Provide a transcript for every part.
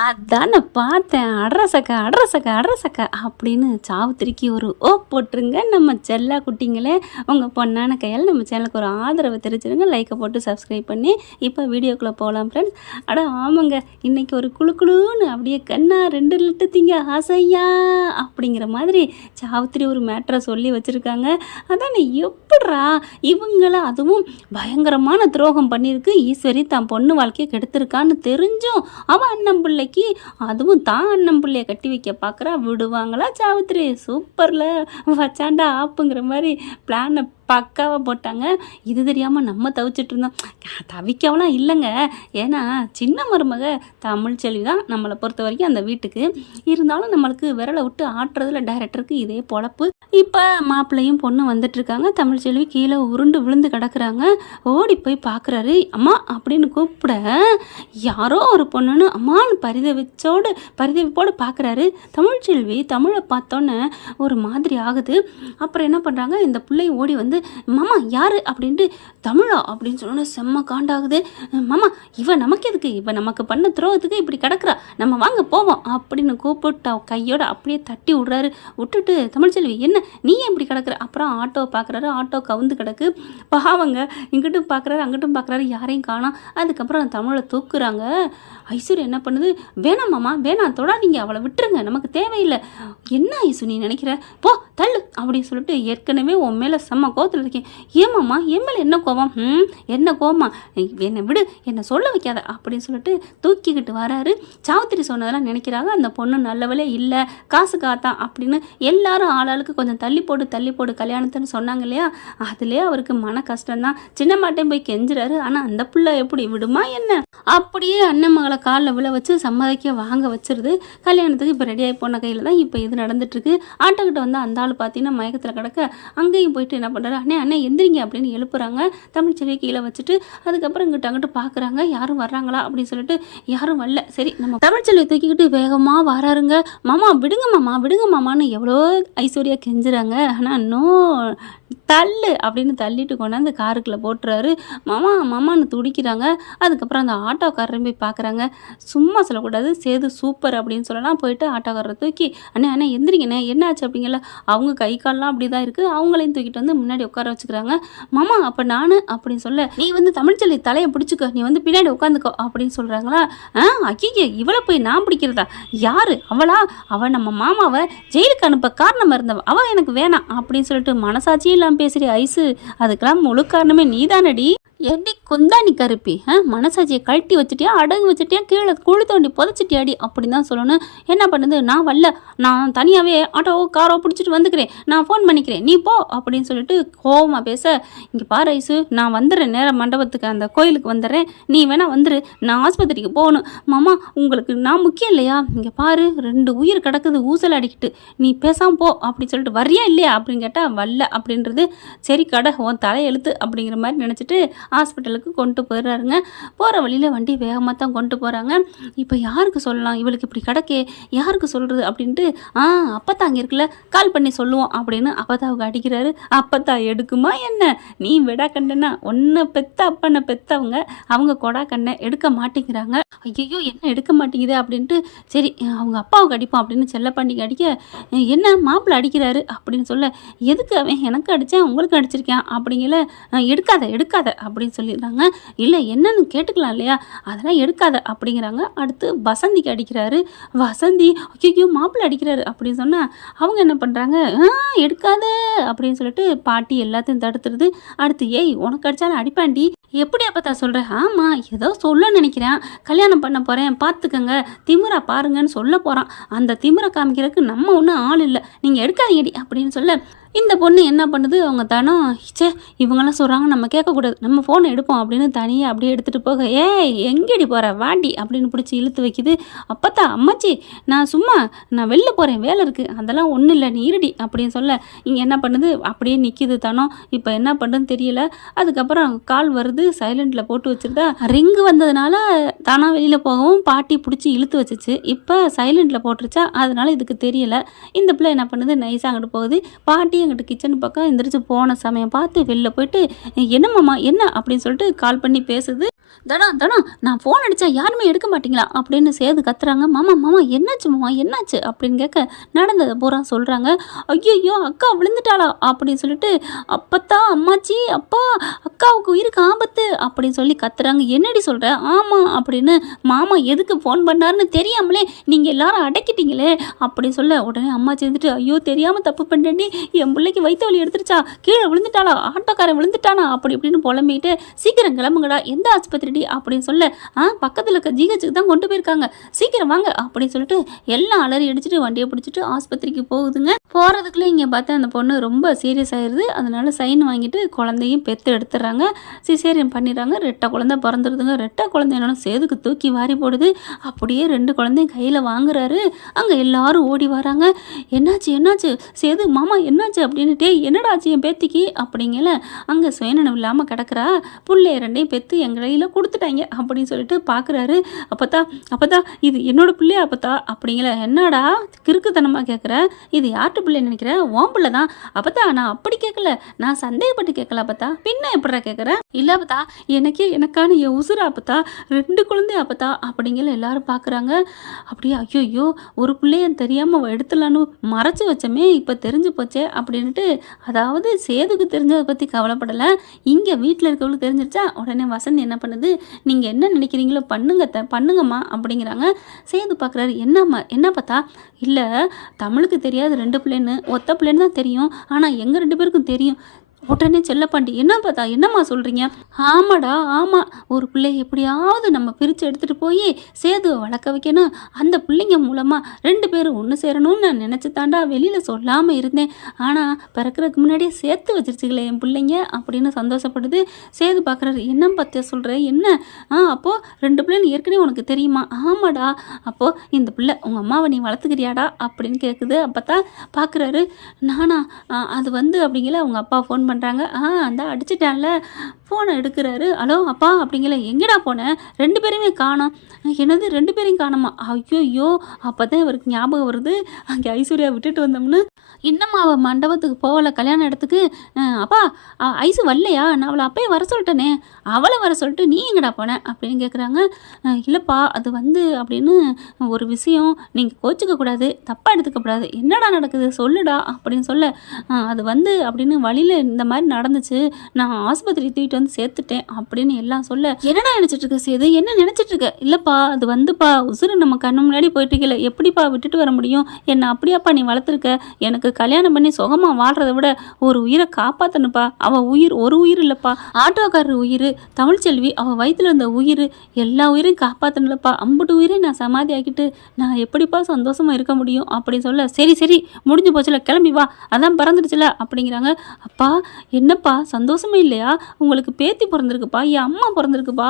அதானே பார்த்தேன். அட்ரஸக்கா அட்ரஸக்கா அட்ரஸக்கா அப்படின்னு சாவுத்திரிக்கு ஒரு ஓ போட்டுருங்க. நம்ம செல்லா குட்டிங்களே, உங்கள் பொண்ணான கையால் நம்ம சேனலுக்கு ஒரு ஆதரவை தெரிஞ்சிருங்க. லைக்கை போட்டு சப்ஸ்கிரைப் பண்ணி இப்போ வீடியோக்குள்ளே போகலாம் ஃப்ரெண்ட்ஸ். அட ஆமாங்க, இன்றைக்கி ஒரு குழு குழுன்னு அப்படியே கண்ணா 2 லிட்டு திங்க ஆசையா அப்படிங்கிற மாதிரி சாவுத்திரி ஒரு மேட்ரை சொல்லி வச்சுருக்காங்க. அதானே எப்பட்றா இவங்கள அதுவும் பயங்கரமான துரோகம் பண்ணியிருக்கு. ஈஸ்வரி தான் பொண்ணு வாழ்க்கையை கெடுத்திருக்கான்னு தெரிஞ்சும் அவன் அண்ணன் பிள்ளைக்கு அதுவும் தான் அண்ணன் பிள்ளைய கட்டி வைக்க பார்க்குறா. விடுவாங்களா சாவித்திரி? சூப்பரில் வச்சாண்டா ஆப்புங்கிற மாதிரி பிளானை பக்காவாக போட்டாங்க. இது தெரியாமல் நம்ம தவிச்சிட்டு இருந்தோம். தவிக்கவெல்லாம் இல்லைங்க. ஏன்னா சின்ன மருமக தமிழ்ச்செல்வி தான் நம்மளை பொறுத்த வரைக்கும் அந்த வீட்டுக்கு. இருந்தாலும் நம்மளுக்கு விரலை விட்டு ஆட்டுறதுல டைரக்டருக்கு இதே பொழப்பு. இப்போ மாப்பிள்ளையும் பொண்ணு வந்துட்டுருக்காங்க. தமிழ்ச்செல்வி கீழே உருண்டு விழுந்து கிடக்குறாங்க. ஓடி போய் பார்க்குறாரு. அம்மா அப்படின்னு கூப்பிட யாரோ ஒரு பொண்ணுன்னு அம்மான்னு பரிதவிப்போடு பார்க்குறாரு. தமிழ்ச்செல்வி தமிழை பார்த்தோன்னே ஒரு மாதிரி ஆகுது. அப்புறம் என்ன பண்ணுறாங்க, இந்த பிள்ளை ஓடி வந்து மாமா யாரு அப்படின்ட்டு தமிழா அப்படின்னு சொன்னோன்னே செம்ம காண்டாகுது. மாமா இவன் நமக்கு எதுக்கு, இவன் நமக்கு பண்ண துரோகத்துக்கு இப்படி கிடக்குறா, நம்ம வாங்க போவோம் அப்படின்னு கூப்பிட்டு கையோட அப்படியே தட்டி விட்றாரு. விட்டுட்டு தமிழ்ச்செல்வி என்ன நீ ஏன் இப்படி கிடக்குற? அப்புறம் ஆட்டோவை பார்க்குறாரு. ஆட்டோ கவுந்து கிடக்கு. பாவங்க இங்கிட்டும் பார்க்குறாரு அங்கிட்டும் பார்க்குறாரு, யாரையும் காணோம். அதுக்கப்புறம் தமிழை தூக்குறாங்க. ஐஸ்வர்யா என்ன பண்ணுது, வேணாம் மாமா வேணாம் தொடாதீங்க, அவளை விட்டுருங்க, நமக்கு தேவையில்லை. என்ன ஐசு நீ நினைக்கிற, போ தள்ளு அப்படின்னு சொல்லிட்டு ஏற்கனவே உன் மேலே செம்ம கோவத்தில் இருக்கேன். ஏமாம்மா என் மேலே என்ன கோவம்? என்ன கோவமா? என்னை விடு, என்னை சொல்ல வைக்காத அப்படின்னு சொல்லிட்டு தூக்கிக்கிட்டு வராரு. சாவித்திரி சொன்னதெல்லாம் நினைக்கிறாங்க. அந்த பொண்ணு நல்லவளே இல்லை, காசு காத்தான் அப்படின்னு எல்லாரும் ஆளாளுக்கு கொஞ்சம் தள்ளி போடு கல்யாணத்துன்னு சொன்னாங்க இல்லையா? அதுலேயே அவருக்கு மன கஷ்டம்தான். சின்ன மாட்டையும் போய் கெஞ்சுறாரு. ஆனால் அந்த பிள்ளை எப்படி விடுமா என்ன? அப்படியே அண்ணன் மகளை காலில் விழ வச்சு சம்மதிக்க வாங்க வச்சிருது. கல்யாணத்துக்கு இப்போ ரெடியாகி போன கையில் தான் இப்போ இது நடந்துட்டுருக்கு. ஆட்டோக்கிட்ட வந்து அந்த ஆள் பார்த்தீங்கன்னா மயக்கத்தில் கிடக்க அங்கேயும் போயிட்டு என்ன பண்ணுறாரு, அண்ணே எந்திரிங்க அப்படின்னு எழுப்புறாங்க. தமிழ்ச்செல்வி கீழே வச்சுட்டு அதுக்கப்புறம் இங்கிட்ட அங்கிட்டு பார்க்குறாங்க, யாரும் வர்றாங்களா அப்படின்னு சொல்லிட்டு யாரும் வரல. சரி நம்ம தமிழ்ச்செல்வி தூக்கிக்கிட்டு வேகமாக வராருங்க. மாமா விடுங்க மாமான்னு எவ்வளோ ஐஸ்வர்யா கெஞ்சுறாங்க. ஆனால் நோ தள்ளு அப்படின்னு தள்ளிட்டு கொண்டாந்து காருக்குள்ளே போட்டுறாரு. மாமான்னு துடிக்கிறாங்க. அதுக்கப்புறம் அந்த ஆட்டோக்காரரையும் போய் பார்க்குறாங்க. சும்மா சொல்லக்கூடாது, சேது சூப்பர் அப்படின்னு சொல்லலாம். போயிட்டு ஆட்டோக்காரரை தூக்கி அண்ணே எந்திரிங்கண்ணே என்ன ஆச்சு அப்படிங்கல. அவங்க கை கால்லாம் அப்படி தான் இருக்குது. அவங்களையும் தூக்கிட்டு வந்து முன்னாடி உட்கார வச்சுக்கிறாங்க. மாமா அப்போ நான் அப்படின்னு சொல்ல, நீ வந்து தமிழ்ச்செல்வி தலையை பிடிச்சிக்கோ, நீ வந்து பின்னாடி உட்காந்துக்கோ அப்படின்னு சொல்கிறாங்களா. ஐயே இவளை போய் நான் பிடிக்கிறதா? யார் அவளா? அவள் நம்ம மாமாவை ஜெயிலுக்கு அனுப்ப காரணமாக இருந்தவ, அவள் எனக்கு வேணாம் அப்படின்னு சொல்லிட்டு மனசாட்சியே இல்லாமல் பேசுகிற ஐசு, அதுக்கெல்லாம் முழு காரணமே நீதானடி. எடி குந்தாணி கருப்பி, மனசாட்சியை கழட்டி வச்சுட்டியா, அடகு வச்சுட்டியா, கீழே குழி தோண்டி புதைச்சிட்டியாடி அப்படின்னு தான் சொல்லணும். என்ன பண்ணுது, நான் வரல, நான் தனியாகவே ஆட்டோவோ காரோ பிடிச்சிட்டு வந்துக்கிறேன், நான் ஃபோன் பண்ணிக்கிறேன், நீ போ அப்படின்னு சொல்லிட்டு கோவமாக பேச, இங்கே பாரு ஐசு நான் வந்துடுறேன், நேரம் மண்டபத்துக்கு அந்த கோயிலுக்கு வந்துடுறேன், நீ வேணா வந்துரு, நான் ஆஸ்பத்திரிக்கு போகணும். மாமா உங்களுக்கு நான் முக்கியம் இல்லையா? இங்கே பாரு 2 உயிர் கிடக்குது ஊசல் அடிக்கிட்டு, நீ பேசாமல் போ அப்படின்னு சொல்லிட்டு வரியா இல்லையா அப்படின்னு கேட்டால் வரல அப்படின்றது. சரி கடை உன் தலையெழுத்து அப்படிங்கிற மாதிரி நினச்சிட்டு ஹாஸ்பிட்டலுக்கு கொண்டு போயிடுறாருங்க. போகிற வழியில் வண்டி வேகமாக தான் கொண்டு போகிறாங்க. இப்போ யாருக்கு சொல்லலாம், இவளுக்கு இப்படி கிடக்கே யாருக்கு சொல்கிறது அப்படின்ட்டு அப்பத்தா அங்கே இருக்குல்ல, கால் பண்ணி சொல்லுவோம் அப்படின்னு அப்பத்தாவுக்கு அடிக்கிறாரு. அப்பத்தா எடுக்குமா என்ன? நீ விடா கண்டனா ஒன்றை பெத்த அப்பனை பெற்றவங்க, அவங்க கொடா கண்ணை எடுக்க மாட்டேங்கிறாங்க. ஐயோ என்ன எடுக்க மாட்டேங்குது அப்படின்ட்டு சரி அவங்க அப்பாவுக்கு அடிப்போம் அப்படின்னு செல்லப்பாண்டிக்கு அடிக்க, என்ன மாப்பிள்ளை அடிக்கிறாரு அப்படின்னு சொல்ல, எதுக்கு அவன் எனக்கு அடித்தேன் உங்களுக்கு அடிச்சிருக்கேன் அப்படிங்கல, எடுக்காத அப்படின்னு சொல்லிடுறாங்க. இல்லை என்னன்னு கேட்டுக்கலாம் இல்லையா, அதெல்லாம் எடுக்காத அப்படிங்கிறாங்க. அடுத்து வசந்திக்கு அடிக்கிறாரு. வசந்தி ஐயோ மாப்பிள்ளை அடிக்கிறாரு அப்படின்னு சொன்னால் அவங்க என்ன பண்ணுறாங்க, எடுக்காத அப்படின்னு சொல்லிட்டு பாட்டி எல்லாத்தையும் தடுத்துருது. அடுத்து ஏய் உனக்கு அடித்தாலும் அடிப்பாண்டி, எப்படி அப்பத்தா சொல்கிறேன்? ஆமாம் ஏதோ சொல்ல நினைக்கிறேன், கல்யாணம் பண்ண போகிறேன் பார்த்துக்கங்க, திமிரா பாருங்கன்னு சொல்ல போகிறான். அந்த திமிரை காமிக்கிறதுக்கு நம்ம ஒன்றும் ஆள் இல்லை, நீங்கள் எடுக்காதீங்கடி அப்படின்னு சொல்ல, இந்த பொண்ணு என்ன பண்ணுது, அவங்க தானோ இவங்கெல்லாம் சொல்கிறாங்க நம்ம கேட்கக்கூடாது, நம்ம ஃபோனை எடுப்போம் அப்படின்னு தனியாக அப்படியே எடுத்துகிட்டு போக, ஏய் எங்கேடி போகிற வாடி அப்படின்னு பிடிச்சி இழுத்து வைக்குது. அப்பத்தா அம்மாச்சி நான் வெளில போகிறேன், வேலை இருக்குது, அதெல்லாம் ஒன்றும் இல்லை நீ இருடி அப்படின்னு சொல்ல, இங்கே என்ன பண்ணுது அப்படியே நிற்கிது தானோ. இப்போ என்ன பண்ணுறதுன்னு தெரியல. அதுக்கப்புறம் கால் வருது, சைலண்டில் போட்டு வச்சுருந்தா ரிங்கு வந்ததுனால தானாக வெளியில் போகவும் பாட்டி பிடிச்சி இழுத்து வச்சிச்சு. இப்போ சைலண்டில் போட்டுருச்சா, அதனால இதுக்கு தெரியலை. இந்த பிள்ளை என்ன பண்ணுது, நைஸாக அங்கிட்டு போகுது. பாட்டி மறுபடியும் எங்கிட்ட கிச்சன் பக்கம் எந்திரிச்சு போன சமயம் பார்த்து வெளில போயிட்டு என்னம்மாம்மா என்ன அப்படின்னு சொல்லிட்டு கால் பண்ணி பேசுது. தனா தனா நான் ஃபோன் அடித்தா யாருமே எடுக்க மாட்டீங்களா அப்படின்னு சேது கத்துறாங்க. மாமா மாமா என்னாச்சு மாமா என்னாச்சு அப்படின்னு கேட்க நடந்ததை பூரா சொல்கிறாங்க. ஐயோ அக்கா விழுந்துட்டாளா அப்படின்னு சொல்லிட்டு அப்பத்தா அம்மாச்சி அப்பா அக்காவுக்கு உயிருக்கு ஆபத்து அப்படின்னு சொல்லி கத்துறாங்க. என்னடி சொல்கிற? ஆமாம் அப்படின்னு மாமா எதுக்கு ஃபோன் பண்ணாருன்னு தெரியாமலே நீங்கள் எல்லாரும் அடக்கிட்டீங்களே அப்படி சொல்ல உடனே அம்மாச்சி இருந்துட்டு ஐயோ தெரியாமல் தப்பு பண்ணி என் பிள்ளைக்கு வயிற்று வலி எடுத்துருச்சா, கீழே விழுந்துட்டாளா, ஆட்டோக்காரன் விழுந்துட்டானா அப்படி இப்படின்னு புலம்பிட்டு சீக்கிரம் கிளம்புங்கடா, எந்த ஆஸ்பத்திரி அப்படின்னு சொல்ல பக்கத்தில் இருக்க ஜிஹெச்சுக்கு தான் கொண்டு போயிருக்காங்க, சீக்கிரம் வாங்க அப்படின்னு சொல்லிட்டு எல்லாம் அலறி அடிச்சுட்டு வண்டியை பிடிச்சிட்டு ஆஸ்பத்திரிக்கு போகுதுங்க. போகிறதுக்குள்ளே இங்கே பார்த்தா அந்த பொண்ணு ரொம்ப சீரியஸ் ஆயிடுது. அதனால சைன் வாங்கிட்டு குழந்தையும் பெற்று எடுத்துடுறாங்க. சிசேரியன் பண்ணிடுறாங்க. ரெட்டை குழந்தை பிறந்துடுதுங்க. ரெட்டை குழந்தை என்னன்னா சேதுக்கு தூக்கி வாரி போடுது. அப்படியே 2 குழந்தையும் கையில் வாங்குறாரு. அங்கே எல்லாரும் ஓடி வராங்க. என்னாச்சு என்னாச்சு சேது மாமா என்னாச்சு அப்படின்னு. என்னடா ஆச்சு என் பேத்திக்கு அப்படிங்கல. அங்கே சுயநனம் இல்லாமல் கிடக்குறா. புள்ளைய 2ஐயும் பெற்று எங்கள் கையில் கொடுத்துட்டாங்க அப்படின்னு சொல்லிட்டு பார்க்குறாரு. அப்பத்தா இது என்னோட பிள்ளையா அப்பத்தா அப்படிங்கல. என்னடா கிறுக்குத்தனமாக கேட்குற, இது யார்கிட்ட பிள்ளைன்னு நினைக்கிறேன், ஓன் பிள்ளை தான் அப்பத்தா. நான் அப்படி கேட்கல, நான் சந்தேகப்பட்டு கேட்கல அப்பத்தா. பின்ன எப்படா கேட்குறேன்? இல்லை அப்பத்தா எனக்கான என் உசுரா அப்பத்தா, 2 குழந்தை அப்பத்தா அப்படிங்கல. எல்லாரும் பார்க்குறாங்க. அப்படியே ஐயோ ஒரு பிள்ளைய தெரியாமல் எடுத்துலான்னு மறைச்சி வச்சோமே, இப்போ தெரிஞ்சு போச்சே அப்படின்ட்டு. அதாவது சேதுக்கு தெரிஞ்சதை பற்றி கவலைப்படலை, இங்கே வீட்டில் இருக்கவங்களுக்கு தெரிஞ்சிருச்சா. உடனே வசந்த் என்ன பண்ணுது, நீங்கள் என்ன நினைக்கிறீங்களோ பண்ணுங்கம்மா அப்படிங்கிறாங்க. சேது பார்க்குறாரு. என்ன பார்த்தா, இல்லை தமிழுக்கு தெரியாது 2 பிள்ளைன்னு, ஒத்த பிள்ளைன்னு தான் தெரியும், ஆனால் எங்கள் 2 பேருக்கும் தெரியும். உடனே செல்லப்பாண்டி என்ன பார்த்தா என்னம்மா சொல்கிறீங்க? ஆமாடா ஆமாம், ஒரு பிள்ளை எப்படியாவது நம்ம பிரித்து எடுத்துகிட்டு போய் சேதுவை வளர்க்க வைக்கணும், அந்த பிள்ளைங்க மூலமாக 2 பேரும் ஒன்று சேரணும்னு நான் நினச்சி தாண்டா வெளியில் சொல்லாமல் இருந்தேன். ஆனால் பிறக்கிறதுக்கு முன்னாடியே சேர்த்து வச்சிருச்சுங்களே என் பிள்ளைங்க அப்படின்னு சந்தோஷப்படுது. சேது பார்க்குறாரு. என்ன பார்த்தியா சொல்கிற என்ன? அப்போது 2 பிள்ளைன்னு ஏற்கனவே உனக்கு தெரியுமா? ஆமாடா. அப்போது இந்த பிள்ளை உங்கள் அம்மாவை நீ வளர்த்துக்கிறியாடா அப்படின்னு கேட்குது. அப்போ தான் பார்க்குறாரு. நானா அது அப்படிங்கல அவங்க அப்பா ஃபோன் பண்ணுறாங்க. அந்த அடிச்சிட்டான்ல. ஃபோனை எடுக்கிறாரு. ஹலோ அப்பா அப்படிங்கல. எங்கடா போனேன்? 2 பேரையுமே காணோம். என்னது 2 பேரையும் காணோமா? ஐயோ அப்போ தான் இவருக்கு ஞாபகம் வருது, அங்கே ஐஸ்வர்யா விட்டுட்டு வந்தோம்னு. இன்னமும் அவள் மண்டபத்துக்கு போகலை, கல்யாண இடத்துக்கு. அப்பா ஐசு வரலையா? நான் அவளை அப்பயே வர சொல்லிட்டேனே, அவளை வர சொல்லிட்டு நீ எங்கடா போனேன் அப்படின்னு கேட்குறாங்க. இல்லைப்பா அது அப்படின்னு ஒரு விஷயம், நீங்கள் கோச்சிக்கக்கூடாது, தப்பாக எடுத்துக்கக்கூடாது, என்னடா நடக்குது சொல்லுடா அப்படின்னு சொல்ல. அது அப்படின்னு வழியில் இந்த மாதிரி நடந்துச்சு, நான் ஆஸ்பத்திரி தூக்கிட்டு வந்து சேர்த்துட்டேன் அப்படின்னு எல்லாம் சொல்ல. என்னடா நினச்சிட்டு இருக்க சேது, என்ன நினச்சிட்டு இருக்க? இல்லைப்பா அது உசுறு நம்ம கண்ணு முன்னாடி போயிட்டு இருக்கல, எப்படிப்பா விட்டுட்டு வர முடியும்? என்னை அப்படியாப்பா நீ வளர்த்துருக்க, எனக்கு கல்யாணம் பண்ணி சுகமாக வாழ்கிறத விட ஒரு உயிரை காப்பாற்றணுப்பா. அவள் உயிர் ஒரு உயிர் இல்லைப்பா, ஆட்டோக்காரர் உயிர், தமிழ்ச்செல்வி அவள் வயிற்றுல இருந்த உயிர், எல்லா உயிரையும் காப்பாற்றணும்லப்பா. 50 உயிரை நான் சமாதி ஆக்கிட்டு நான் எப்படிப்பா சந்தோஷமாக இருக்க முடியும் அப்படின்னு சொல்ல. சரி முடிஞ்சு போச்சுல, கிளம்பி வா, அதான் பிறந்துடுச்சுல அப்படிங்கிறாங்க. அப்பா என்னப்பா சந்தோஷமே இல்லையா? உங்களுக்கு பேத்தி பிறந்திருக்குப்பா, என் அம்மா பிறந்திருக்குப்பா,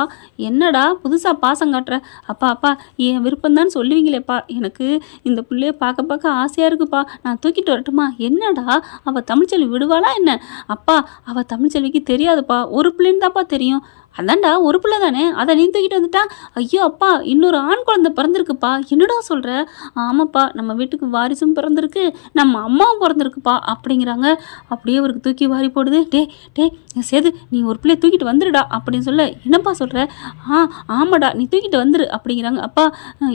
என்னடா புதுசாக பாசம் காட்டுற? அப்பா என் விருப்பம்தான் சொல்லுவீங்களேப்பா, எனக்கு இந்த பிள்ளைய பார்க்க ஆசையாக இருக்குப்பா, நான் தூக்கிட்டு வரட்டுமா? என்னடா அவள் தமிழ்ச்செல்வி விடுவாளா என்ன? அப்பா அவள் தமிழ்ச்செல்விக்கு தெரியாதுப்பா, ஒரு பிள்ளைன்னு தான்ப்பா தெரியும். அதான்டா ஒரு பிள்ளை தானே, அதை நீ தூக்கிட்டு வந்துட்டா. ஐயோ அப்பா இன்னொரு ஆண் குழந்தை பிறந்திருக்குப்பா. என்னடா சொல்கிற? ஆமாப்பா நம்ம வீட்டுக்கு வாரிசும் பிறந்திருக்கு, நம்ம அம்மாவும் பிறந்திருக்குப்பா அப்படிங்கிறாங்க. அப்படியே அவருக்கு தூக்கி வாரி போடுது. டே சேது நீ ஒரு பிள்ளைய தூக்கிட்டு வந்துடுடா அப்படின்னு சொல்ல. என்னப்பா சொல்கிற? ஆமாடா நீ தூக்கிட்டு வந்துரு அப்படிங்கிறாங்க. அப்பா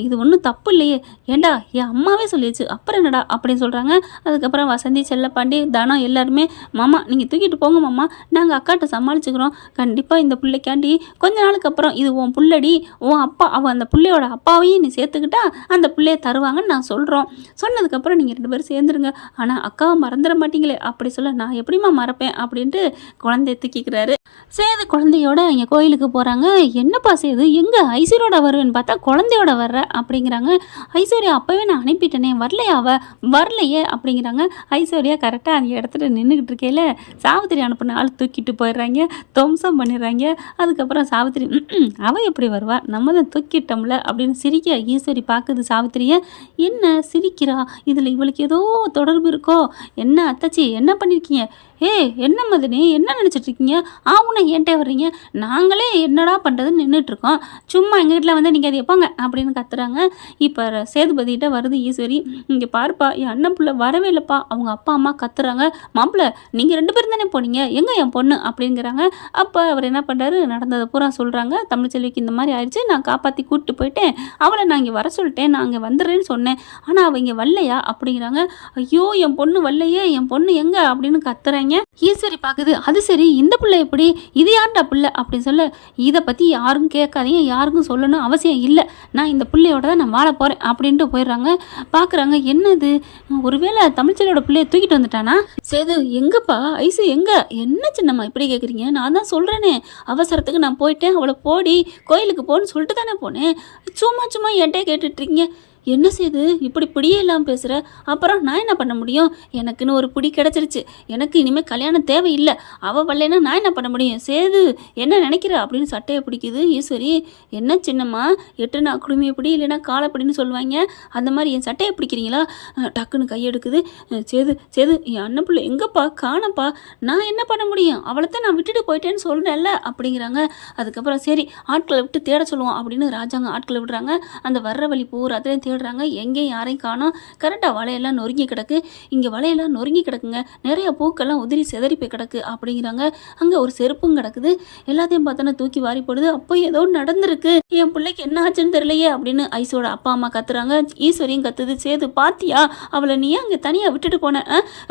இது ஒன்றும் தப்பு இல்லையே, ஏண்டா என் அம்மாவே சொல்லிடுச்சு அப்புறம் என்னடா அப்படின்னு சொல்கிறாங்க. அதுக்கப்புறம் வசந்தி செல்லப்பாண்டி தனம் எல்லாருமே, மாமா நீங்கள் தூக்கிட்டு போங்க மாமா, நாங்கள் அக்காட்ட சமாளிச்சுக்கிறோம், கண்டிப்பாக இந்த பிள்ளைக்காண்டி கொஞ்ச நாளுக்கு அப்புறம் இது உன் புள்ளடி, உன் அப்பா அந்த பிள்ளையோட அப்பாவையும் நீ சேர்த்துக்கிட்டா அந்த பிள்ளைய தருவாங்கன்னு நான் சொல்கிறோம். சொன்னதுக்கப்புறம் நீங்கள் 2 பேரும் சேர்ந்துருங்க, ஆனால் அக்காவை மறந்துட மாட்டீங்களே அப்படி சொல்ல. நான் எப்படிமா மறப்பேன் அப்படின்ட்டு குழந்தைய தூக்கிக்கிறாரு. சேது குழந்தையோட இங்கே கோயிலுக்கு போகிறாங்க. என்னப்பா சேது எங்கே ஐஸ்வர்யோட வருவேன்னு பார்த்தா குழந்தையோட வர்ற அப்படிங்கிறாங்க. ஐஸ்வர்யா அப்போவே நான் அனுப்பிட்டேனே, வரலையா? வரலையே அப்படிங்கிறாங்க. ஐஸ்வர்யா கரெக்டாக அந்த இடத்துல நின்றுக்கிட்டு இருக்கையில் சாவித்திரி அனுப்பின ஆள் தூக்கிட்டு போயிடுறாங்க, துவம்சம் பண்ணிடுறாங்க. அதுக்கப்புறம் சாவித்திரி அவள் எப்படி வருவா, நம்ம தான் தூக்கிட்டோம்ல அப்படின்னு சிரிக்க. ஈஸ்வரி பார்க்குது சாவித்திரியை. என்ன சிரிக்கிறா, இதில் இவளுக்கு ஏதோ தொடர்பு இருக்கோ? என்ன அத்தாச்சி என்ன பண்ணியிருக்கீங்க? என்ன மதனி என்ன நினச்சிட்டு இருக்கீங்க? ஆவுன்னா ஏன்ட்டே வர்றீங்க? நாங்களே என்னடா பண்ணுறதுன்னு நின்றுட்டுருக்கோம். சும்மா எங்கள் வீட்டில் வந்து நீங்கள் அதை எப்போங்க அப்படின்னு கத்துறாங்க. இப்போ சேதுபதிகிட்ட வருது ஈஸ்வரி. இங்கே பாருப்பா என் அண்ணன் பிள்ளை வரவே இல்லைப்பா. அவங்க அப்பா அம்மா கத்துறாங்க. மாப்பிள்ளை நீங்கள் 2 பேரும் தானே போனீங்க, எங்கே என் பொண்ணு அப்படிங்கிறாங்க. அப்போ அவர் என்ன பண்ணுறாரு, நடந்ததை பூரா சொல்கிறாங்க. தமிழ்ச்செல்விக்கு இந்த மாதிரி ஆயிடுச்சு, நான் காப்பாற்றி கூப்பிட்டு போயிட்டேன், அவளை நான் இங்கே வர சொல்லிட்டேன், நான் அங்கே வந்துடுறேன்னு சொன்னேன், ஆனால் அவள் இங்கே வரலையா அப்படிங்கிறாங்க. ஐயோ என் பொண்ணு வரலையே, என் பொண்ணு எங்கே அப்படின்னு கத்துறாங்க. ஈஸ்வரி பார்க்குது. அது சரி இந்த பிள்ளை எப்படி, இது யார்டா பிள்ளை அப்படின்னு சொல்ல, இதை பற்றி யாரும் கேட்காதீங்க, யாருக்கும் சொல்லணும் அவசியம் இல்லை, நான் இந்த பிள்ளையோட தான் நான் வாழ போகிறேன் அப்படின்ட்டு போயிடுறாங்க. பார்க்குறாங்க என்னது, ஒருவேளை தமிழ்ச்செல்வியோட பிள்ளைய தூக்கிட்டு வந்துட்டானா? சேது எங்கப்பா, ஐசு எங்கே, என்ன சின்னம்மா இப்படி கேட்குறீங்க? நான் தான் சொல்கிறேனே அவசரத்துக்கு நான் போயிட்டேன், அவளை போடி கோயிலுக்கு போன்னு சொல்லிட்டு தானே போனேன், சும்மா சும்மா என்கிட்ட கேட்டுட்ருக்கீங்க. என்ன செய்து இப்படி பிடியே இல்லாமல் பேசுகிற? அப்புறம் நான் என்ன பண்ண முடியும்? எனக்குன்னு ஒரு பிடி கிடச்சிருச்சு, எனக்கு இனிமேல் கல்யாணம் தேவையில்லை, அவள் வரலைன்னா நான் என்ன பண்ண முடியும்? சேது என்ன நினைக்கிற அப்படின்னு சட்டையை பிடிக்குது ஈஸ்வரி. என்ன சின்னம்மா, 8 நாள் குடுமையை பிடி இல்லைன்னா காலை பிடின்னு சொல்லுவாங்க, அந்த மாதிரி என் சட்டையை பிடிக்கிறீங்களா? டக்குன்னு கையெடுக்குது. சேது சேது என் அண்ணன் பிள்ளை எங்கப்பா, காணப்பா, நான் என்ன பண்ண முடியும், அவளைத்தான் நான் விட்டுட்டு போயிட்டேன்னு சொல்கிறேன்ல அப்படிங்கிறாங்க. அதுக்கப்புறம் சரி ஆட்களை விட்டு தேட சொல்லுவோம் அப்படின்னு ராஜாங்க ஆட்களை விடுறாங்க. அந்த வர்ற வழி பூராத்தையும் தேடுறாங்க, எங்கேயும் யாரையும் காணோம். கரெக்டாக வலையெல்லாம் நொறுங்கி கிடக்கு, இங்கே வலையெல்லாம் நொறுங்கி கிடக்குங்க, நிறைய பூக்கெல்லாம் உதிரி செதறி போய் கிடக்கு அப்படிங்கிறாங்க. அங்கே ஒரு செருப்பும் கிடக்குது. எல்லாத்தையும் பார்த்தோன்னா தூக்கி வாரி போடுது. அப்போ ஏதோ நடந்திருக்கு, என் பிள்ளைக்கு என்ன ஆச்சுன்னு தெரியலையே அப்படின்னு ஐசோட அப்பா அம்மா கத்துறாங்க. ஈஸ்வரியும் கத்துது. சேது பாத்தியா, அவளை நீ அங்கே தனியாக விட்டுட்டு போன,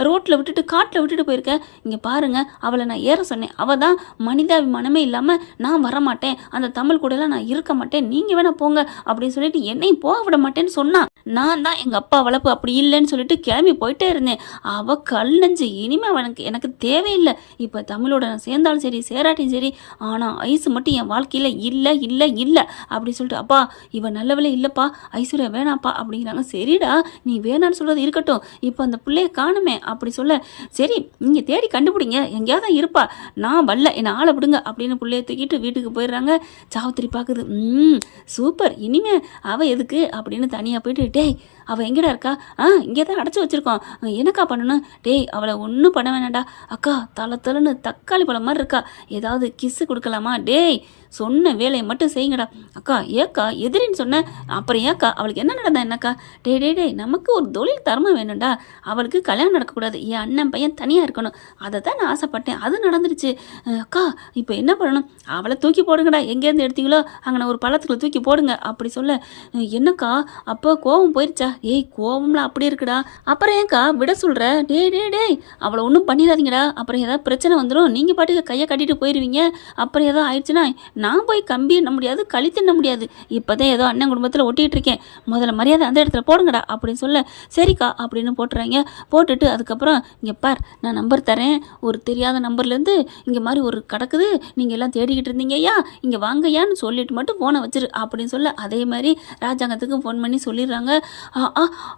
ரோட்டில் விட்டுட்டு காட்டில் விட்டுட்டு போயிருக்க, இங்கே பாருங்க அவளை நான் ஏற சொன்னேன், அவள் தான் மனிதாபிமானமே இல்லாமல் நான் வரமாட்டேன், அந்த தமிழ் கூடலாம் நான் இருக்க மாட்டேன், நீங்கள் வேணா போங்க அப்படின்னு சொல்லிட்டு என்னையும் போக விட மாட்டேன்னு சொன்னா. நான் தான் எங்கள் அப்பா வளர்ப்பு அப்படி இல்லைன்னு சொல்லிட்டு கிளம்பி போயிட்டே இருந்தேன். அவள் கல்லஞ்சு இனிமே எனக்கு தேவையில்லை. இப்போ தமிழோட நான் சேர்ந்தாலும் சரி சேராட்டியும் சரி, ஆனால் ஐசு மட்டும் என் வாழ்க்கையில் இல்லை இல்லை இல்லை அப்படி சொல்லிட்டு, அப்பா இவன் நல்லவளே இல்லைப்பா, ஐஸ்வர்யா வேணாப்பா அப்படிங்கிறாங்க. சரிடா நீ வேணான்னு சொல்கிறது இருக்கட்டும், இப்போ அந்த பிள்ளைய காணுமே அப்படி சொல்ல, சரி நீங்கள் தேடி கண்டுபிடிங்க, எங்கேயாவது தான் இருப்பா, நான் வரல என்னை ஆளை விடுங்க அப்படின்னு பிள்ளைய தூக்கிட்டு வீட்டுக்கு போயிடுறாங்க. சாவித்திரி பார்க்குது. சூப்பர், இனிமே அவள் எதுக்கு அப்படின்னு தனியாக போயிட்டு, டேய் அவள் எங்கடா இருக்கா? இங்கே தான் அடைச்சி வச்சுருக்கோம், என்னக்கா பண்ணணும்? டேய் அவளை ஒன்றும் பண்ண வேணாண்டா, அக்கா தலை தக்காளி பழம் மாதிரி இருக்கா, ஏதாவது கிஸ்ஸு கொடுக்கலாமா? டேய் சொன்ன வேலையை மட்டும் செய்யுங்கடா. அக்கா ஏக்கா எதிரின்னு சொன்னேன், அப்புறம் ஏக்கா அவளுக்கு என்ன நடந்தா என்னக்கா? டே நமக்கு ஒரு தொழில் தரமா வேணும்டா, அவளுக்கு கல்யாணம் நடக்கக்கூடாது, என் அண்ணன் பையன் தனியாக இருக்கணும், அதை தான் நான் ஆசைப்பட்டேன், அது நடந்துருச்சு. அக்கா இப்போ என்ன பண்ணணும்? அவளை தூக்கி போடுங்கடா, எங்கேருந்து எடுத்தீங்களோ அங்கே நான் ஒரு பள்ளத்துக்குள்ள தூக்கி போடுங்க அப்படி சொல்ல, என்னக்கா அப்போ கோவம் போயிருச்சா? ஏய் கோவம்லாம் அப்படி இருக்குடா, அப்புறம் ஏன்க்கா விட சொல்கிற? டேய் அவளை ஒன்றும் பண்ணிடாதீங்கடா, அப்புறம் ஏதாவது பிரச்சனை வந்துடும், நீங்கள் பாட்டுக்கு கையை கட்டிட்டு போயிடுவீங்க, அப்புறம் ஏதோ ஆயிடுச்சுன்னா நான் போய் கம்பி எண்ண முடியாது, களி தின்ன முடியாது, இப்போதான் ஏதோ அண்ணன் குடும்பத்தில் ஒட்டிகிட்டு இருக்கேன், முதல்ல மரியாதை அந்த இடத்துல போடுங்கடா அப்படின்னு சொல்ல, சரிக்கா அப்படின்னு போட்டுறாங்க. போட்டுட்டு அதுக்கப்புறம் இங்கே பார் நான் நம்பர் தரேன், ஒரு தெரியாத நம்பர்லேருந்து இங்கே மாதிரி ஒரு கிடக்குது, நீங்கள் எல்லாம் தேடிக்கிட்டு இருந்தீங்க ஐயா, இங்கே வாங்கய்யான்னு சொல்லிட்டு மட்டும் ஃபோனை வச்சிரு அப்படின்னு சொல்ல, அதே மாதிரி ராஜாங்கத்துக்கும் ஃபோன் பண்ணி சொல்லிடுறாங்க.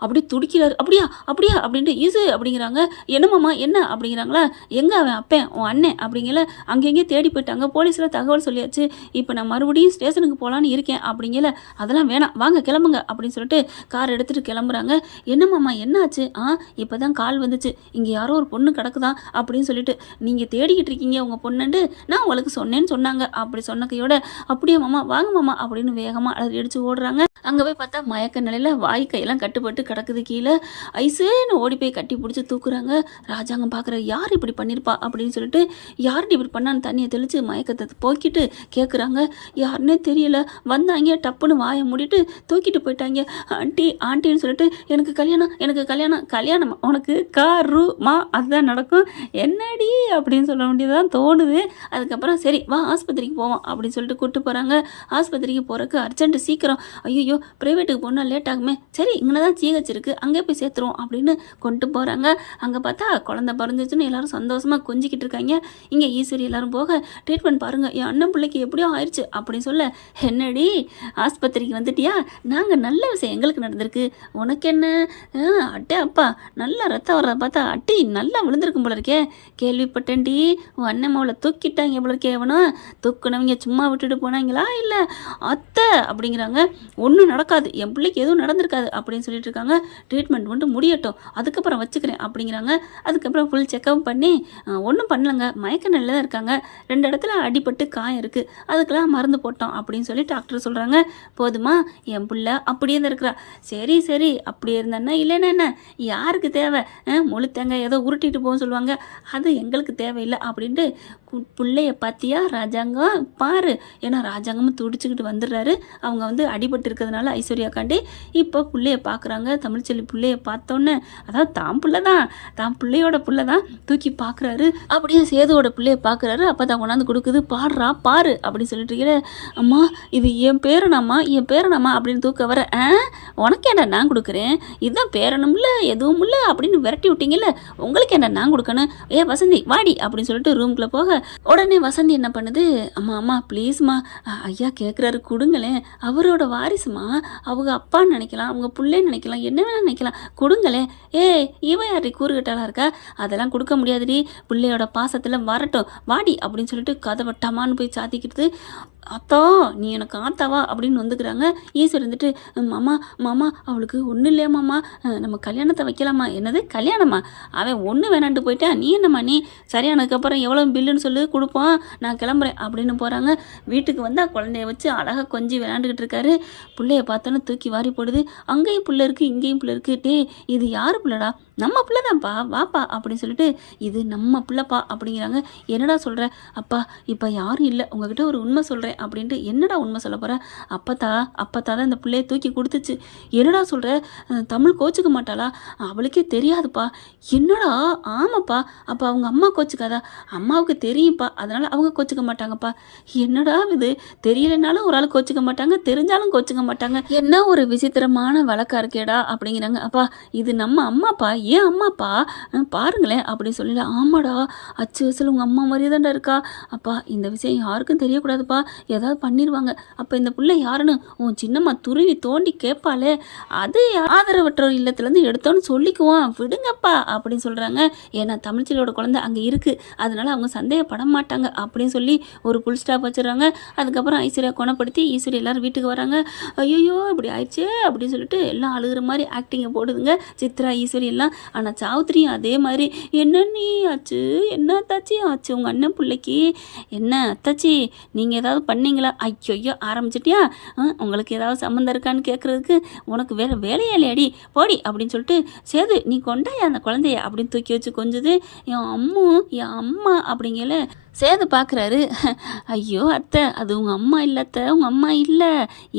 அப்படி துடிக்கிறாரு. அப்படியா அப்படியா அப்படின்ட்டு ஈசு அப்படிங்கிறாங்க. என்னமாம்மா என்ன அப்படிங்கிறாங்களா? எங்கே அவன் அப்பேன் உன் அண்ணன் அப்படிங்கல, அங்கெங்கே தேடி போயிட்டாங்க, போலீஸில் தகவல் சொல்லியாச்சு, இப்போ நான் மறுபடியும் ஸ்டேஷனுக்கு போகலான்னு இருக்கேன் அப்படிங்கல, அதெல்லாம் வேணாம் வாங்க கிளம்புங்க அப்படின்னு சொல்லிட்டு கார் எடுத்துகிட்டு கிளம்புறாங்க. என்னம்மாம்மா என்னாச்சு? இப்போ தான் கால் வந்துச்சு, இங்கே யாரோ ஒரு பொண்ணு கிடக்குதான் அப்படின்னு சொல்லிட்டு, நீங்கள் தேடிக்கிட்டு இருக்கீங்க உங்கள் பொண்ணுண்டு நான் உங்களுக்கு சொன்னேன்னு சொன்னாங்க அப்படி சொன்ன கையோட, அப்படியே மாமா வாங்க மாமா அப்படின்னு வேகமாக அலறி அடித்து ஓடுறாங்க. அங்கே போய் பார்த்தா மயக்க நிலையில் வாய் கையெல்லாம் கட்டுப்பட்டு கிடக்குது கீழே. ஐசுன்னு ஓடி போய் கட்டி பிடிச்சி தூக்குறாங்க. ராஜாங்கம் பார்க்குற, யார் இப்படி பண்ணியிருப்பா அப்படின்னு சொல்லிட்டு, யார்கிட்ட இப்படி பண்ணான்னு தண்ணியை தெளித்து மயக்கத்தை போக்கிட்டு கேட்குறாங்க. யாருன்னே தெரியல, வந்தாங்க டப்புன்னு வாயை மூடிட்டு தூக்கிட்டு போயிட்டாங்க. ஆண்டின்னு சொல்லிட்டு, எனக்கு கல்யாணம் உனக்கு காருமா அதுதான் நடக்கும், என்னடி அப்படின்னு சொல்ல வேண்டியதான் தோணுது. அதுக்கப்புறம் சரி வா ஆஸ்பத்திரிக்கு போவோம் அப்படின்னு சொல்லிட்டு கூப்பிட்டு போகிறாங்க. ஆஸ்பத்திரிக்கு போகிறக்கு அர்ஜென்ட், சீக்கிரம், ஐயோ ப்ரைவேட்டுக்கு போனால் லேட் ஆகுமே, சரி இங்கே தான் ஜிஹெச் இருக்குது அங்கே போய் சேர்த்துருவோம் அப்படின்னு கொண்டு போகிறாங்க. அங்கே பார்த்தா குழந்தை பிறந்துச்சுன்னு எல்லாரும் சந்தோஷமாக கொஞ்சிக்கிட்டு இருக்காங்க. இங்கே ஈஸ்வரி எல்லாரும் போக, ட்ரீட்மெண்ட் பாருங்கள் என் அண்ணன் பிள்ளைக்கு எப்படியோ ஆயிடுச்சு அப்படின்னு சொல்ல, என்னடி ஆஸ்பத்திரிக்கு வந்துட்டியா? நாங்கள் நல்ல விஷயம் எங்களுக்கு நடந்திருக்கு, உனக்கு என்ன? அட்டே அப்பா, நல்லா ரத்தம் வர்றத பார்த்தா அட்டி நல்லா விழுந்திருக்கும் போல இருக்கே. கேள்விப்பட்டேன்டி, உன் அண்ணன் மவளை தூக்கிட்டாங்க போல இருக்கே. எவனோ தூக்குனவங்க சும்மா விட்டுட்டு போனாங்களா இல்லை அத்தை அப்படிங்கிறாங்க. ஒன்றும் நடக்காது, என் பிள்ளைக்கு எதுவும் நடந்திருக்காது அப்படின்னு சொல்லிட்டு இருக்காங்க. ட்ரீட்மெண்ட் மட்டும் முடியட்டும், அதுக்கப்புறம் வச்சுக்கிறேன் அப்படிங்கிறாங்க. அதுக்கப்புறம் ஃபுல் செக்அப் பண்ணி ஒன்றும் பண்ணலங்க, மயக்க நிலையில் தான் இருக்காங்க. 2 இடத்துல அடிபட்டு காயம் இருக்குது, அதுக்கெல்லாம் மருந்து போட்டோம் அப்படின்னு சொல்லி டாக்டர் சொல்கிறாங்க. போதுமா, என் பிள்ளை அப்படியே தான் இருக்கிறா. சரி சரி, அப்படியே இருந்தான்னா இல்லைன்னா என்ன, யாருக்கு தேவை? முழு தேங்காய் ஏதோ உருட்டிட்டு போகும் சொல்லுவாங்க, அது எங்களுக்கு தேவையில்லை அப்படின்ட்டு பிள்ளைய பார்த்தியா ராஜாங்கம் பாரு. ஏன்னா ராஜாங்கமும் துடிச்சுக்கிட்டு வந்துடுறாரு. அவங்க வந்து அடிபட்டு இருக்கிறதுனால ஐஸ்வர்யா காண்டி இப்போ பிள்ளைய பார்க்குறாங்க. தமிழ்ச்செல்வி பிள்ளைய பார்த்தோன்னே, அதாவது தான் பிள்ளை தான், தான் பிள்ளையோட பிள்ளை தான் தூக்கி பார்க்குறாரு. அப்படியே சேதுவோட பிள்ளைய பார்க்குறாரு. அப்போ தான் கொண்டாந்து கொடுக்குது. பாடுறா பாரு அப்படின்னு சொல்லிட்டு இருக்கிற, அம்மா இது என் பேரனாம்மா, என் பேரனாம்மா அப்படின்னு தூக்க வர, உனக்கு என்ன நான் கொடுக்குறேன், இதுதான் பேரனும் இல்லை எதுவும் இல்லை அப்படின்னு விரட்டி விட்டீங்கல்ல, உங்களுக்கு என்ன நான் கொடுக்கணும்? வசந்தி வாடி அப்படின்னு சொல்லிட்டு ரூம்குள்ளே போக, உடனே வசந்தி என்ன பண்ணுது, அம்மா அம்மா ப்ளீஸ்மா, ஐயா கேட்குறாரு கொடுங்களேன், அவரோட வாரிசுமா, அவங்க அப்பான்னு நினைக்கலாம், அவங்க பிள்ளைன்னு நினைக்கலாம், என்ன வேணா நினைக்கலாம், கொடுங்களேன். இவன் யாரு கூறுகட்டாலாம் இருக்கா, அதெல்லாம் கொடுக்க முடியாதுடி, பிள்ளையோட பாசத்தில் வரட்டும் வாடி அப்படின்னு சொல்லிட்டு கதவை டமான்னு போய் சாத்திக்கிட்டு, அத்தா நீ எனக்கு ஆத்தாவா அப்படின்னு வந்துக்கிறாங்க. ஈஸ்வர் இருந்துட்டு, மாமா மாமா அவளுக்கு ஒன்றும் இல்லையா மாமா, நம்ம கல்யாணத்தை வைக்கலாமா? என்னது கல்யாணமா? அவன் ஒன்று வேணான்ட்டு போயிட்டான், நீ என்னம்மா நீ சரியானதுக்கப்புறம் எவ்வளோ பில்லுன்னு சொல்லி கொடுப்போம், நான் கிளம்புறேன் அப்படின்னு போகிறாங்க. வீட்டுக்கு வந்தால் குழந்தைய வச்சு அழகாக கொஞ்சம் விளையாண்டுக்கிட்டு இருக்காரு. பிள்ளைய பார்த்தோன்னே தூக்கி வாரி போடுது. அங்கேயும் பிள்ளை இருக்குது, இங்கேயும் பிள்ளை இருக்குது. டே இது யார் பிள்ளைடா? நம்ம பிள்ளை தான்ப்பா, வாப்பா அப்படின்னு சொல்லிட்டு, இது நம்ம பிள்ளைப்பா அப்படிங்கிறாங்க. என்னடா சொல்கிற? அப்பா இப்போ யாரும் இல்லை, உங்ககிட்ட ஒரு உண்மை சொல்கிறேன் அப்படின்ட்டு. என்னடா உண்மை சொல்ல போகிற? அப்பத்தா தான் இந்த பிள்ளையை தூக்கி கொடுத்துச்சு. என்னடா சொல்கிற? தமிழ் கோச்சுக்க மாட்டாளா? அவளுக்கே தெரியாதுப்பா. என்னடா? ஆமாப்பா. அப்போ அவங்க அம்மா கோச்சுக்காதா? அம்மாவுக்கு தெரியும்ப்பா, அதனால் அவங்க கோச்சுக்க மாட்டாங்கப்பா. என்னடா இது, தெரியலனாலும் ஒரு ஆள் கோச்சுக்க மாட்டாங்க, தெரிஞ்சாலும் கோச்சுக்க மாட்டாங்க, என்ன ஒரு விசித்திரமான வழக்கா இருக்கேடா அப்படிங்கிறாங்க. அப்பா இது நம்ம அம்மாப்பா, ஏன் அம்மாப்பா பாருங்களேன் அப்படின்னு சொல்லல. ஆமாடா, அச்சு வசல் உங்கள் அம்மா மாதிரியே தான்டா இருக்கா. அப்பா இந்த விஷயம் யாருக்கும் தெரியக்கூடாதுப்பா, ஏதாவது பண்ணிடுவாங்க. அப்போ இந்த பிள்ளை யாருன்னு உன் சின்னம்மா துருவி தோண்டி கேட்பாளே, அது ஆதரவற்றோர் இல்லத்துலேருந்து எடுத்தோன்னு சொல்லிக்குவோம், விடுங்கப்பா அப்படின்னு சொல்கிறாங்க. ஏன்னா தமிழ்ச்செல்வியோட குழந்தை அங்கே இருக்குது, அதனால அவங்க சந்தேகப்பட மாட்டாங்க அப்படின்னு சொல்லி ஒரு புல் ஸ்டாப் வச்சுறாங்க. அதுக்கப்புறம் ஐஸ்வர்யா குணப்படுத்தி ஈஸ்வரி எல்லோரும் வீட்டுக்கு வராங்க. ஐயோ இப்படி ஆயிடுச்சே அப்படின்னு சொல்லிட்டு எல்லாம் அழுகிற மாதிரி ஆக்டிங்கை போடுதுங்க சித்ரா ஈஸ்வரி எல்லாம். ஆனால் சாவுத்திரியும் அதே மாதிரி, என்ன நீ ஆச்சு, என்ன அத்தாச்சி ஆச்சு உங்கள் அண்ணன் பிள்ளைக்கு, என்ன அத்தாச்சி நீங்கள் ஏதாவது பண்ணீங்களா? ஐயோ ஆரம்பிச்சிட்டியா, உங்களுக்கு ஏதாவது சம்மந்தம் இருக்கான்னு கேட்குறதுக்கு உனக்கு வேறு வேலையே இல்லையாடி, போடி அப்படின்னு சொல்லிட்டு, சேது நீ கொண்டாயா அந்த குழந்தைய அப்படின்னு தூக்கி வச்சு கொஞ்சது. என் அம்மா அப்படிங்கல சேது பார்க்குறாரு. ஐயோ அத்தை அது உங்கள் அம்மா இல்லை அத்தை, உங்கள் அம்மா இல்லை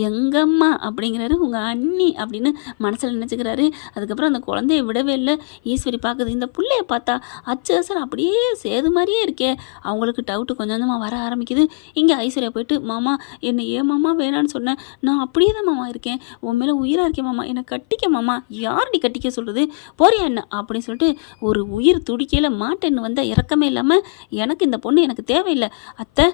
எங்கள் அம்மா அப்படிங்கிறாரு. உங்கள் அண்ணி அப்படின்னு மனசில் நினச்சிக்கிறாரு. அதுக்கப்புறம் அந்த குழந்தைய விடவே இல்லை. ஈஸ்வரி பார்க்குது, இந்த பிள்ளைய பார்த்தா அச்சு அசல் அப்படியே சேது மாதிரியே இருக்கே. அவங்களுக்கு டவுட்டு கொஞ்சம் கொஞ்சமாக வர ஆரம்பிக்குது. இங்கே ஐஸ்வர்யா போயிட்டு, மாமா என்னை ஏன் மாமா வேணான்னு சொன்னேன், நான் அப்படியே தான் மாமா இருக்கேன், உன் மேலே உயிராக இருக்கேன் மாமா, என்னை கட்டிக்க மாமா. யார் நீ கட்டிக்க சொல்கிறது, போறியா என்ன அப்படின்னு சொல்லிட்டு ஒரு உயிர் துடிக்கையில் மாட்டேன்னு வந்தால் இறக்கமே இல்லாமல், எனக்கு இந்த பொண்ணு எனக்கு தேவையில்லை அத்தை,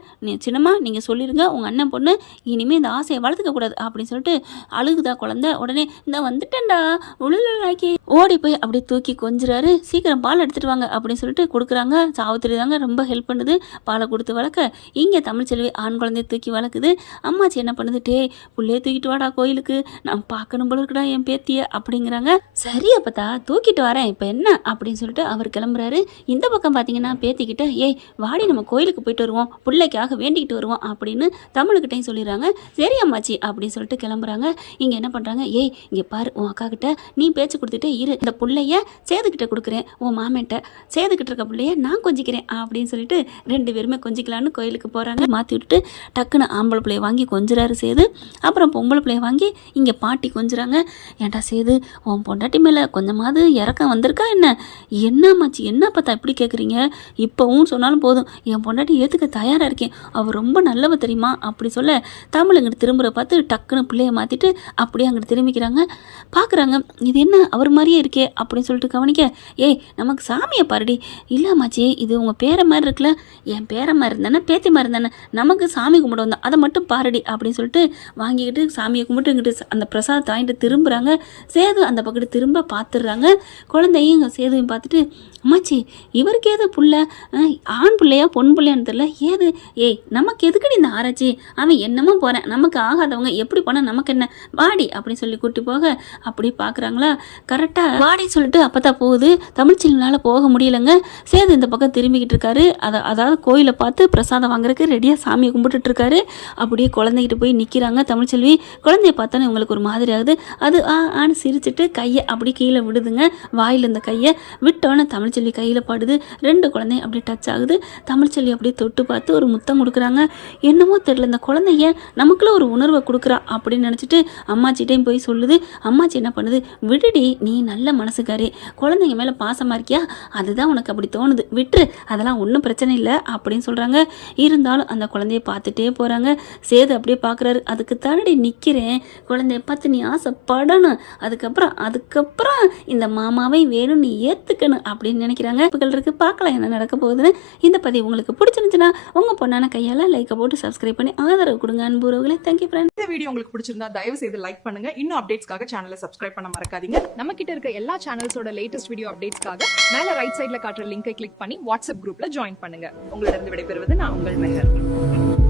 சின்னம்மா நீங்கள் சொல்லிடுங்க, உங்கள் அண்ணன் பொண்ணு இனிமேல் இந்த ஆசையை வளர்த்துக்கக்கூடாது அப்படின்னு சொல்லிட்டு அழுகுதா குழந்தை. உடனே இந்த வந்துட்டேன்டா உளுலாக்கி ஓடி போய் அப்படியே தூக்கி கொஞ்சிறாரு. சீக்கிரம் பால் எடுத்துகிட்டு வாங்க அப்படின்னு சொல்லிட்டு கொடுக்குறாங்க. சாவித்திரி தாங்க ரொம்ப ஹெல்ப் பண்ணுது பாலை கொடுத்து வளர்க்க. இங்கே தமிழ்ச்செல்வி ஆண் குழந்தைய தூக்கி வளர்க்குது. அம்மாச்சி என்ன பண்ணுது, டே புள்ளைய தூக்கிட்டு வாடா கோயிலுக்கு, நான் பார்க்கணும் போல இருக்குடா என் பேத்திய அப்படிங்கிறாங்க. சரி அப்பத்தா தூக்கிட்டு வரேன், இப்போ என்ன அப்படின்னு சொல்லிட்டு அவர் கிளம்புறாரு. இந்த பக்கம் பார்த்தீங்கன்னா பேத்திக்கிட்ட, ஏய் வாடி நம்ம கோயிலுக்கு போயிட்டு வருவோம், பிள்ளைக்காக வேண்டிக்கிட்டு வருவோம் அப்படின்னு தமிழுக்கிட்டையும் சொல்லிடுறாங்க. சரி அம்மாச்சி அப்படின்னு சொல்லிட்டு கிளம்புறாங்க. இங்கே என்ன பண்ணுறாங்க, ஏய் இங்கே பாரு உன் அக்கா கிட்ட நீ பேச்சு கொடுத்துட்டே இரு, இந்த பிள்ளைய சேதுக்கிட்ட கொடுக்குறேன், உன் மாமன்ட்ட சேதுக்கிட்ட இருக்க பிள்ளைய நான் கொஞ்சிக்கிறேன் அப்படின்னு சொல்லிட்டு 2 பேருமே கொஞ்சிக்கலான்னு கோயிலுக்கு போகிறாங்க. மாற்றி விட்டுட்டு டக்குன்னு ஆம்பளை பிள்ளைய வாங்கி கொஞ்சிறாரு சேது. அப்புறம் பொம்பளை பிள்ளைய வாங்கி இங்கே பாட்டி கொஞ்சிறாங்க. ஏன்டா சேது உன் பொண்டாட்டி மேலே கொஞ்சமாவது இறக்கம் வந்திருக்கா என்ன? என்னம்மாச்சி என்ன பார்த்தா இப்படி கேட்குறீங்க, இப்போவும் சொன்னாலும் போதும், என் பொண்டாட்டி ஏற்றுக்க தயாராக இருக்கேன், அவள் ரொம்ப நல்லவ தெரியுமா அப்படி சொல்ல, தமிழ் அங்கிட்டு திரும்புகிற பார்த்து டக்குன்னு பிள்ளைய மாற்றிட்டு அப்படியே அங்கிட்டு திரும்பிக்கிறாங்க. பார்க்குறாங்க, இது என்ன அவர் மாதிரி மாதிரியே இருக்கே அப்படின்னு சொல்லிட்டு கவனிக்க, ஏய் நமக்கு சாமியை பாருடி. இல்லை அம்மாச்சி, இது உங்கள் பேரை மாதிரி இருக்குல்ல, என் பேரை மாதிரி இருந்தானே பேத்தி மாதிரி இருந்தானே, நமக்கு சாமி கும்பிட வந்தோம், அதை மட்டும் பாருடி அப்படின்னு சொல்லிட்டு வாங்கிக்கிட்டு சாமியை கும்பிட்டுங்கிட்டு அந்த பிரசாதத்தை வாங்கிட்டு திரும்புகிறாங்க. சேது அந்த பக்கத்து திரும்ப பார்த்துடுறாங்க. குழந்தையும் சேதுவையும் பார்த்துட்டு, அம்மாச்சி இவருக்கு ஏது புள்ள, ஆண் பிள்ளையா பொன் பிள்ளையான்னு தெரியல, ஏது ஏய் நமக்கு எதுக்குடி இந்த ஆராய்ச்சி, அவன் என்னமோ போகிறேன், நமக்கு ஆகாதவங்க எப்படி போனால் நமக்கு என்ன, வாடி அப்படின்னு சொல்லி கூட்டி போக அப்படி பார்க்குறாங்களா. கரெக்டாக வாடி சொல்லிட்டு அப்போ தான் போகுது. தமிழ்ச்செல்வினால் போக முடியலைங்க. சேது இந்த பக்கம் திரும்பிக்கிட்டு இருக்காரு. அதாவது கோயிலை பார்த்து பிரசாதம் வாங்குறதுக்கு ரெடியாக சாமியை கும்பிட்டுட்டு இருக்காரு. அப்படியே குழந்தைகிட்ட போய் நிற்கிறாங்க தமிழ்ச்செல்வி. குழந்தைய பார்த்தோன்னே உங்களுக்கு ஒரு மாதிரி ஆகுது. அது ஆன்னு சிரிச்சுட்டு கையை அப்படி கீழே விடுதுங்க. வாயில் இந்த கையை விட்டோன்னே தமிழ்ச்செல்வி கையில் பாடுது. 2 குழந்தையும் அப்படியே டச் ஆகுது. தமிழ்ச்செல்வி அப்படியே தொட்டு பார்த்து ஒரு முத்தம் கொடுக்குறாங்க. என்னமோ தெரியல, இந்த குழந்தைய நமக்குள்ள ஒரு உணர்வை கொடுக்குறா அப்படின்னு நினச்சிட்டு அம்மாச்சிட்டையும் போய் சொல்லுது. அம்மாச்சி என்ன பண்ணுது, விடுடி நீ நல்ல மனசுக்காரி, குழந்தைங்க மேலே பாசமாக இருக்கியா, அதுதான் உனக்கு அப்படி தோணுது, விட்டுரு, அதெல்லாம் ஒன்றும் பிரச்சனை இல்லை அப்படின்னு சொல்கிறாங்க. இருந்தாலும் அந்த குழந்தைய பார்த்துட்டே போகிறாங்க. சேது அப்படியே பார்க்குறாரு. அதுக்கு தானடி நிற்கிறேன், குழந்தைய பார்த்து நீ ஆசைப்படணும், அதுக்கப்புறம் இந்த மாமாவை வேணும் நீ ஏற்றுக்கணும் அப்படின்னு நினைக்கிறாங்க. இருக்கு, பார்க்கலாம் என்ன நடக்க போகுதுன்னு. இந்த பதிவு உங்களுக்கு பிடிச்சிருந்துச்சுன்னா உங்கள் பொண்ணான கையால் லைக்கை போட்டு சப்ஸ்கிரைப் பண்ணி ஆதரவு கொடுங்க அன்புறவுகளே. Thank you friend. இந்த வீடியோ உங்களுக்கு பிடிச்சிருந்தா தயவு செய்து லைக் பண்ணுங்க. இன்னும் அப்டேட்ஸ்க்காக சேனலை சப்ஸ்கிரைப் பண்ண மறக்காதீங்க. நம்ம கிட்ட இருக்க எல்லா சேனல்ஸோட லேட்டஸ்ட் வீடியோ அப்டேட்ஸ்க்காக மேல ரைட் சைடுல காட்டுற லிங்கை கிளிக் பண்ணி வாட்ஸ்அப் குரூப்ல ஜாயின் பண்ணுங்க. உங்களிடம் விடைபெறுவது நான் உங்கள் மெஹர்.